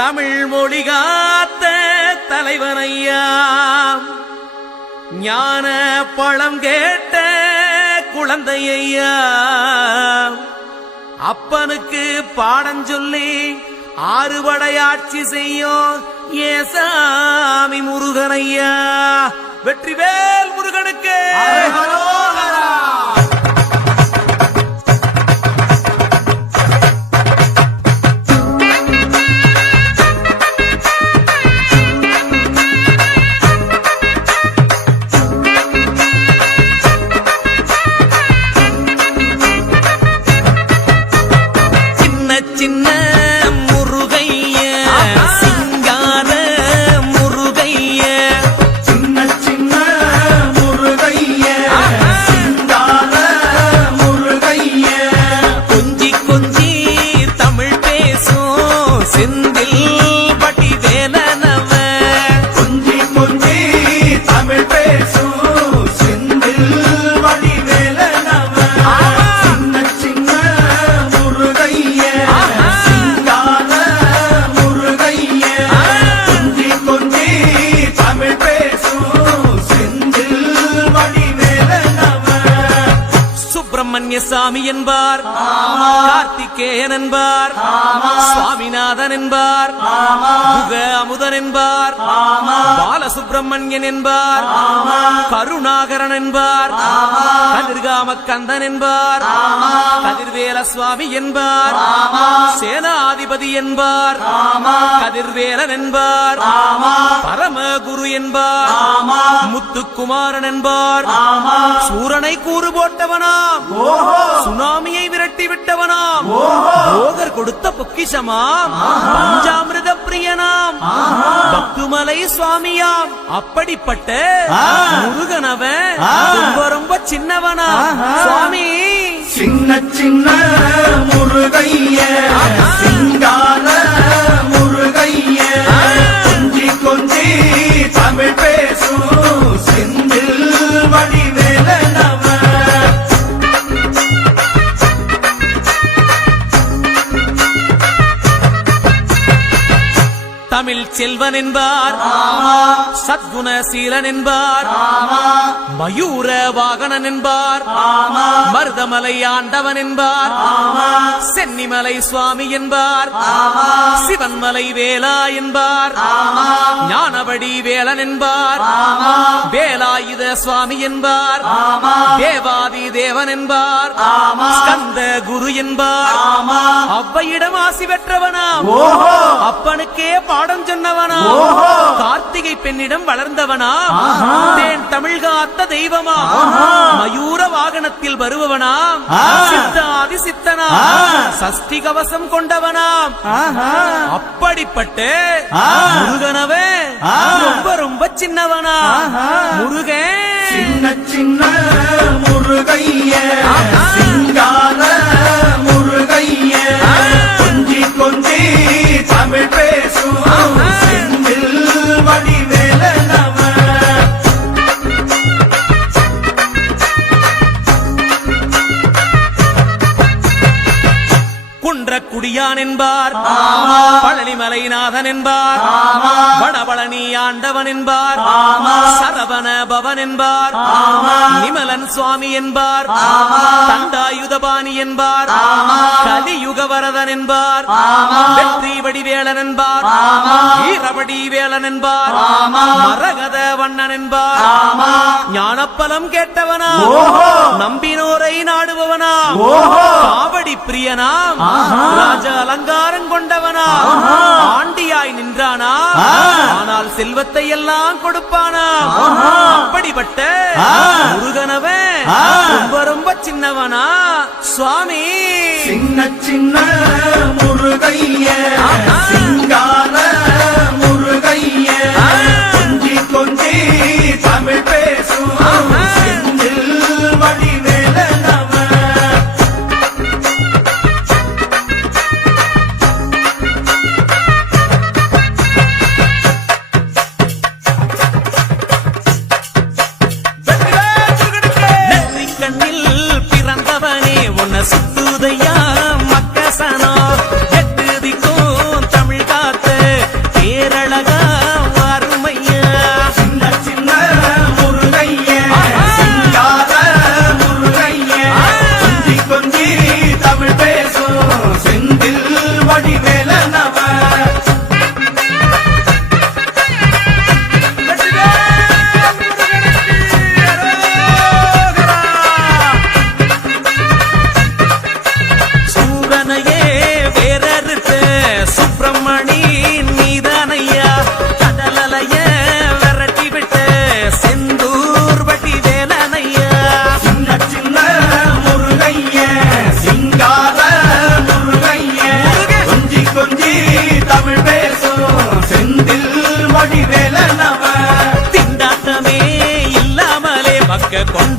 தமிழ் மொழி காத்த தலைவனையா, ஞான பழம் கேட்ட குழந்தையா, அப்பனுக்கு பாடம் சொல்லி ஆறுபடையாட்சி செய்யும் ஏசாமி முருகனையா. வெற்றிவேல் முருகனுக்கு சின்ன முருகைய, சிங்கார முருகைய, சின்ன சின்ன முருகைய, சிங்கார முருகைய, கொஞ்சி கொஞ்சி தமிழ் பேசும் செந்தில் பட்டி வேலனவ, கொஞ்சி கொஞ்சி தமிழ் பேசும் செந்தில் வடிவேலனவ. சின்ன சின்ன முருகைய, சிங்கார முருகைய, கொஞ்சி கொஞ்சி தமிழ் பேசும் செந்தில் வடிவேலனவ. சுப்பிரமணிய சாமி என்பார், கார்த்திகேயன் என்பார், சுவாமிநாதன் என்பார், முக அமுதன் என்பார், பாலசுப்பிரமணியன் என்பார், கருணாகரன் என்பார், கதிர்காம கந்தன் என்பார், கதிர்வேல சுவாமி என்பார், சேனாதிபதி என்பார், கதிர்வேலன் என்பார், பரமகுரு என்பார், முத்துக்குமாரன் என்பார், சூரனை கூறு போட்டவனாம், சுனாமியை விரட்டி விட்டவனாம், போகர் கொடுத்த பொக்கிஷமாம், பஞ்சாமிர்த பிரியனாம், பக்துமலை சுவாமியாம். அப்படிப்பட்ட முருகனவன் ரொம்ப ரொம்ப சின்னவனா சுவாமி. சின்ன சின்ன முருகைய, சிங்கார முருகைய, கொஞ்சி கொஞ்சி தமிழ் பேசும் செந்தில் வடிவேலனவ. தமிழ் செல்வன் என்பார், சத்குணசீலன் என்பார், மயூர வாகனன் என்பார், மருதமலை ஆண்டவன் என்பார், சென்னிமலை சுவாமி என்பார், சிவன்மலை வேலா என்பார், ஞானவடி வேலன் என்பார், வேலாயுத சுவாமி என்பார், தேவாதி தேவன் என்பார், ஸ்கந்த குரு என்பார், அவ்வையிடம் ஆசி பெற்றவனாம், அப்பனுக்கே பாடம் சொன்னவனா, கார்த்திகை பெண்ணிடம் வளர்ந்தவனா, தேன் தமிழ் காத்த தெய்வமா, மயூர வாகனத்தில் வருபவனாம், சித்தாதி சித்தனா, சஷ்டி கவசம் கொண்டவனாம். அப்படிப்பட்ட முருகனவே ரொம்ப ரொம்ப சின்னவனா முருகன். சின்ன சின்ன முருகைய, சிங்கார முருகைய, கொஞ்சி கொஞ்சி தமிழ் பேசும் செந்தில் வடிவேலனவ. குன்றக்குடியான் என்பார், பழனிமலைநாதன் என்பார், வடபழனி ஆண்டவன் என்பார், சரவண பவன் என்பார், நிமலன் சுவாமி என்பார், தண்டாயுதபாணி என்பார், கலியுகவரதன் என்பார், வெற்றி வடிவேலன் என்பார், வீரவடி வேலன் என்பார், மரகத வண்ணன் என்பார், ஞானப்பலம் கேட்டவனா, நம்பினோரை நாடுபவனா, காவடி பிரியனாம், ராஜ அலங்காரம் கொண்டவனா, ஆண்டியாய் நின்றானா, ஆனால் செல்வத்தை எல்லாம் கொடுப்பானா. அப்படிப்பட்ட முருகனவன் ரொம்ப ரொம்ப சின்னவனா சுவாமி. சின்ன சின்ன முருகைய, சிங்கார முருகைய, கொஞ்சி கொஞ்சி தமிழ் பேசும் செந்தில் வடிவேலனவ. நெற்றிக்கண்ணில் பிறந்தவனே உன்னை சுத்துதையா மக்கசனோ, கொஞ்சி தமிழ் பேசும் செந்தில் வடிவேலனவன் திண்டாட்டமே இல்லாமலே பக்க கொண்ட